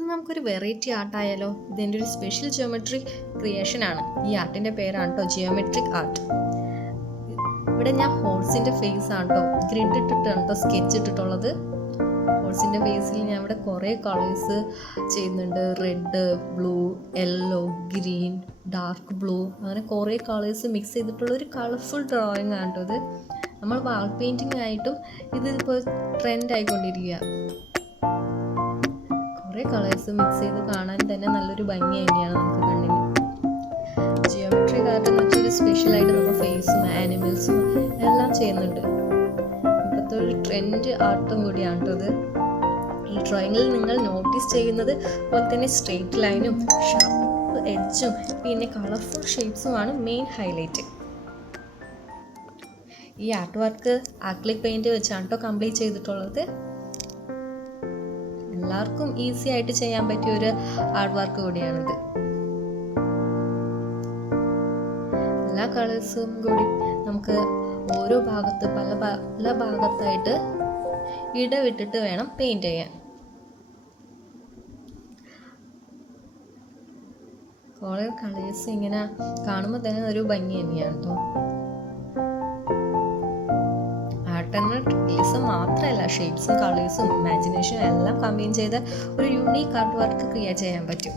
ഇന്ന് നമുക്കൊരു വെറൈറ്റി ആർട്ടായാലോ. ഇതിൻ്റെ ഒരു സ്പെഷ്യൽ ജിയോമെട്രി ക്രിയേഷൻ ആണ്. ഈ ആർട്ടിൻ്റെ പേരാണ് കേട്ടോ ജിയോമെട്രിക് ആർട്ട്. ഇവിടെ ഞാൻ ഹോഴ്സിൻ്റെ ഫേസ് ആണ് കേട്ടോ ഗ്രിഡ് ഇട്ടിട്ടാണ് കേട്ടോ സ്കെച്ച് ഇട്ടിട്ടുള്ളത്. ഹോഴ്സിൻ്റെ ഫേസിൽ ഞാൻ ഇവിടെ കുറേ കളേഴ്സ് ചെയ്യുന്നുണ്ട്. Red, blue, yellow, green, dark blue, അങ്ങനെ കുറേ കളേഴ്സ് മിക്സ് ചെയ്തിട്ടുള്ള ഒരു കളർഫുൾ ഡ്രോയിങ് ആണ് കേട്ടോ ഇത്. നമ്മൾ വാൾ പെയിൻറ്റിങ് ആയിട്ടും ഇതിപ്പോൾ ട്രെൻഡ് ആയിക്കൊണ്ടിരിക്കുക. കുറേ കളേഴ്സ് മിക്സ് ചെയ്ത് കാണാൻ തന്നെ നല്ലൊരു ഭംഗി തന്നെയാണ് നമുക്ക് കണ്ണിന്. ജിയോമെട്രിക് ആർട്ട് എന്ന് വെച്ചാൽ ഒരു സ്പെഷ്യലായിട്ട് നമ്മൾ ഫേസും ആനിമൽസും എല്ലാം ചെയ്യുന്നുണ്ട്. ഇപ്പോഴത്തെ ഒരു ട്രെൻഡ് ആർട്ടും കൂടിയാണ് കേട്ടോ ഇത്. ഈ ഡ്രോയിങ്ങിൽ നിങ്ങൾ നോട്ടീസ് ചെയ്യുന്നത് പോലെ തന്നെ സ്ട്രെയിറ്റ് ലൈനും ഷാർപ്പ് എഡ്ജും പിന്നെ കളർഫുൾ ഷേപ്സുമാണ് മെയിൻ ഹൈലൈറ്റ്. ഈ ആർട്ട് വർക്ക് ആക്രിലിക് പെയിൻറ് വെച്ചാണ് കേട്ടോ കംപ്ലീറ്റ് ചെയ്തിട്ടുള്ളത്. എല്ലാവർക്കും ഈസി ആയിട്ട് ചെയ്യാൻ പറ്റിയ ഒരു ആർട്ട് വർക്ക് കൂടിയാണിത്. എല്ലാ കളേഴ്സും കൂടി നമുക്ക് ഓരോ ഭാഗത്ത് പല ഭാഗത്തായിട്ട് ഇടവിട്ടിട്ട് വേണം പെയിന്റ് ചെയ്യാൻ. കുറേ കളേഴ്സ് ഇങ്ങനെ കാണുമ്പോൾ തന്നെ ഒരു ഭംഗി തന്നെയാണ് കേട്ടോ. റിയലിസം മാത്രമല്ല, ഷേപ്സും കളേഴ്സും ഇമാജിനേഷനും എല്ലാം കമ്പൈൻ ചെയ്ത് ഒരു യൂണീക്ക് ആർട്ട് വർക്ക് ക്രിയേറ്റ് ചെയ്യാൻ പറ്റും.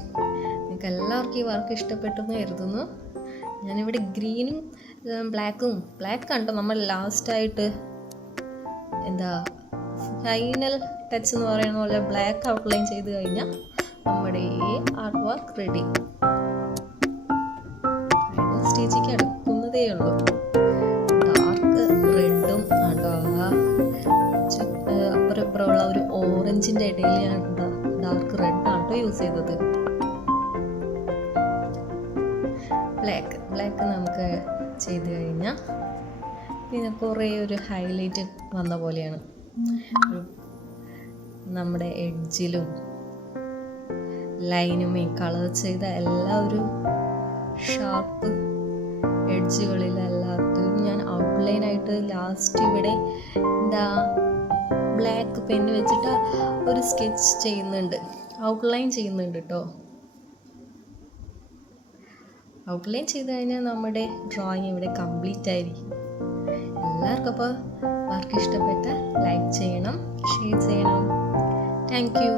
നിങ്ങൾക്ക് എല്ലാവർക്കും ഈ വർക്ക് ഇഷ്ടപ്പെട്ടെന്ന് കരുതുന്നു. ഞാനിവിടെ ഗ്രീനും ബ്ലാക്ക് കണ്ടോ നമ്മൾ ലാസ്റ്റായിട്ട് ഫൈനൽ ടച്ച് എന്ന് പറയുന്ന പോലെ ബ്ലാക്ക് ഔട്ട്ലൈൻ ചെയ്ത് കഴിഞ്ഞാൽ നമ്മുടെ ഈ ആർട്ട് വർക്ക് റെഡി. ഫൈനൽ സ്റ്റേജിലേക്ക് അടുക്കുന്നതേ ഉള്ളൂ. അപ്പുറമുള്ള ഒരു ഓറഞ്ചിൻ്റെ ഇടയിൽ ഞാൻ ഡാർക്ക് റെഡ് ആണ് കേട്ടോ യൂസ് ചെയ്തത്. ബ്ലാക്ക് നമുക്ക് ചെയ്ത് കഴിഞ്ഞാൽ പിന്നെ കുറേ ഒരു ഹൈലൈറ്റ് വന്ന പോലെയാണ്. നമ്മുടെ എഡ്ജിലും ലൈനും ഈ കളർ ചെയ്ത എല്ലാ ഒരു ഷാർപ്പ് എഡ്ജുകളിലെല്ലാത്തിലും ഞാൻ ഔട്ട്ലൈനായിട്ട് ലാസ്റ്റ് ഇവിടെ ബ്ലാക്ക് പെന്ന് വെച്ചിട്ട് ഒരു സ്കെച്ച് ചെയ്യുന്നുണ്ട്, ഔട്ട്ലൈൻ ചെയ്യുന്നുണ്ട് കേട്ടോ. ഔട്ട്ലൈൻ ചെയ്ത് കഴിഞ്ഞാൽ നമ്മുടെ ഡ്രോയിങ് ഇവിടെ കംപ്ലീറ്റ് ആയിരിക്കും. എല്ലാവർക്കും അപ്പോൾ വർക്ക് ഇഷ്ടപ്പെട്ട ലൈക്ക് ചെയ്യണം, ഷെയർ ചെയ്യണം. Thank you.